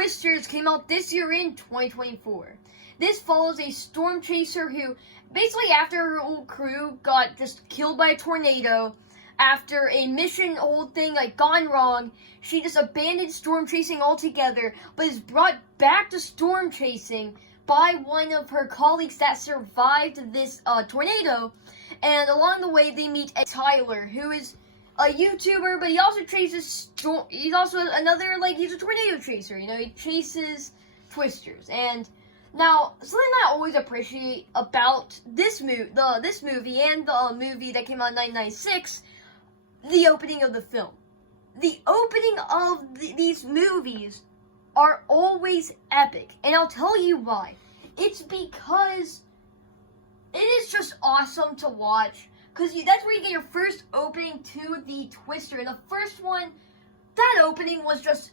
Twisters came out this year in 2024. This follows a storm chaser who, basically after her whole crew got just killed by a tornado, after a mission whole thing gone wrong, she just abandoned storm chasing altogether, but is brought back to storm chasing by one of her colleagues that survived this tornado. And along the way, they meet Tyler, who is a YouTuber, but he also chases he's also another, he's a tornado chaser. He chases Twisters. And now, something that I always appreciate about this movie and the movie that came out in 1996, the opening of the film. The opening of these movies are always epic, and I'll tell you why. It's because it is just awesome to watch, because that's where you get your first opening to the Twister. And the first one, that opening was just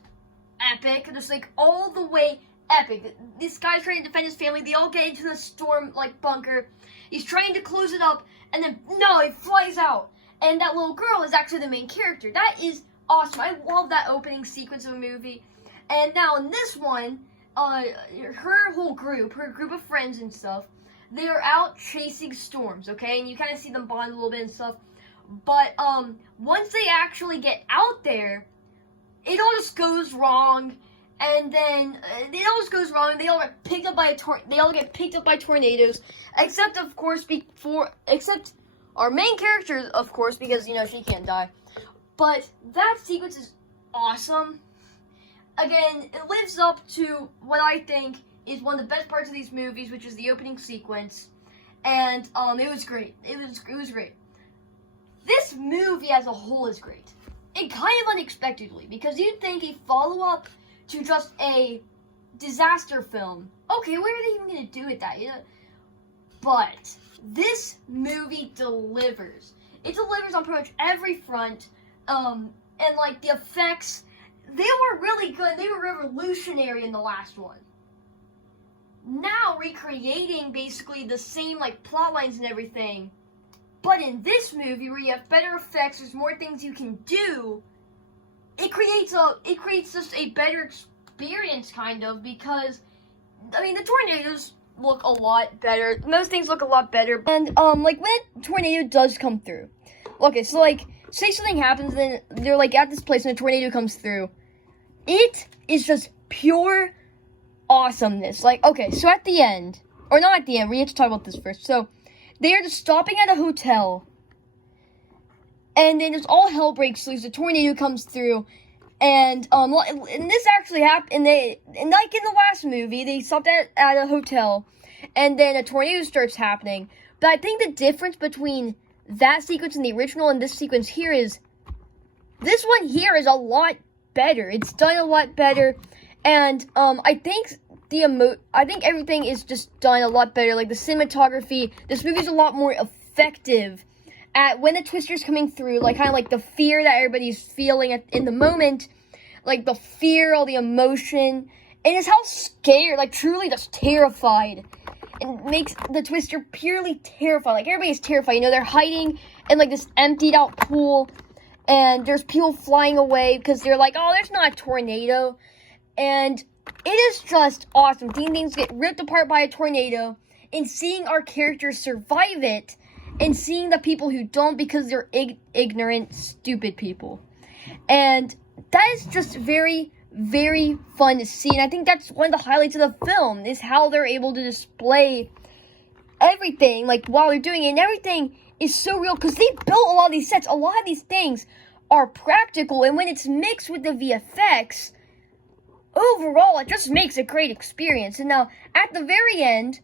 epic, just all the way epic. This guy's trying to defend his family. They all get into the storm bunker. He's trying to close it up, and then no, he flies out. And that little girl is actually the main character. That is awesome. I love that opening sequence of a movie. And now in this one, her whole group, her group of friends and stuff, they are out chasing storms, okay? And you kind of see them bond a little bit and stuff. But once they actually get out there, it all just goes wrong. And then it all just goes wrong. They all get picked up by tornadoes, except of course except our main character, of course, because she can't die. But that sequence is awesome. Again, it lives up to what I think is one of the best parts of these movies, which is the opening sequence. And it was great. It was great. This movie as a whole is great. And kind of unexpectedly, because you'd think a follow-up to just a disaster film. Okay, what are they even going to do with that? But this movie delivers. It delivers on pretty much every front. And the effects, they were really good. They were revolutionary in the last one. Now recreating basically the same plot lines and everything. But in this movie where you have better effects, there's more things you can do. It creates just a better experience kind of, because the tornadoes look a lot better. Most things look a lot better. And when a tornado does come through. Okay, so say something happens, then they're at this place and a tornado comes through. It is just pure awesomeness. Okay, so at the end, or not at the end, we have to talk about this first. So they are just stopping at a hotel, and then just all hell breaks loose. A tornado comes through, and this actually happened. And in the last movie, they stopped at a hotel, and then a tornado starts happening. But I think the difference between that sequence in the original and this sequence here is, this one here is a lot better. It's done a lot better, and I think everything is just done a lot better. The cinematography, this movie's a lot more effective at when the Twister's coming through, the fear that everybody's feeling in the moment, the fear, all the emotion, and it's how scared, truly just terrified. It makes the Twister purely terrified. Everybody's terrified. They're hiding in this emptied out pool, and there's people flying away because they're oh, there's not a tornado. And it is just awesome. Seeing things get ripped apart by a tornado, and seeing our characters survive it, and seeing the people who don't because they're ignorant, stupid people. And that is just very, very fun to see. And I think that's one of the highlights of the film, is how they're able to display everything, while they're doing it. And everything is so real, because they built a lot of these sets. A lot of these things are practical, and when it's mixed with the VFX, overall, it just makes a great experience. And now, at the very end,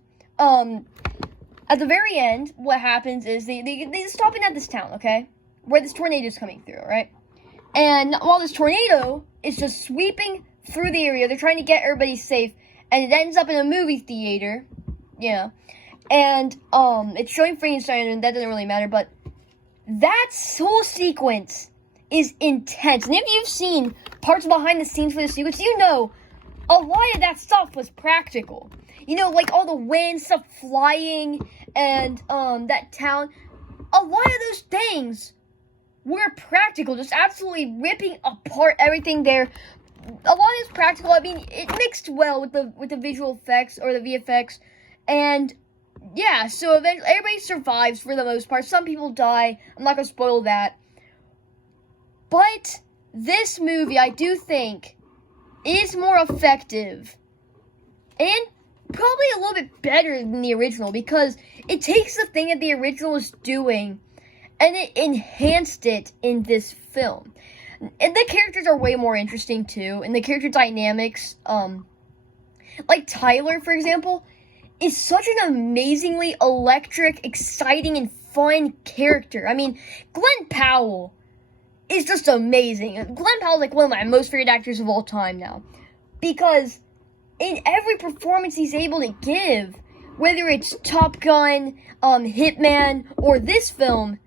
what happens is they stop in at this town, okay? Where this tornado is coming through, right? And while this tornado is just sweeping through the area, they're trying to get everybody safe, and it ends up in a movie theater, and it's showing Frankenstein, and that doesn't really matter, but that whole sequence is intense. And if you've seen parts behind the scenes for the sequence, a lot of that stuff was practical. All the wind stuff flying, and that town, a lot of those things were practical, just absolutely ripping apart everything there. a lot of it's practical. I mean, it mixed well with the visual effects or the VFX, and yeah. So eventually, everybody survives for the most part. Some people die. I'm not gonna spoil that. But this movie, I do think, is more effective and probably a little bit better than the original because it takes the thing that the original was doing and it enhanced it in this film. And the characters are way more interesting too, and the character dynamics, like Tyler, for example, is such an amazingly electric, exciting, and fun character. I mean, Glenn Powell is just amazing. Glenn Powell is like one of my most favorite actors of all time now, because in every performance he's able to give, whether it's Top Gun, Hitman, or this film,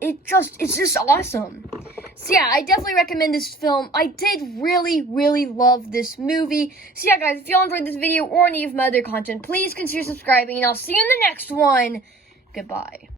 it's just awesome. So yeah, I definitely recommend this film. I did really, really love this movie. So yeah, guys, if y'all enjoyed this video or any of my other content, please consider subscribing, and I'll see you in the next one. Goodbye.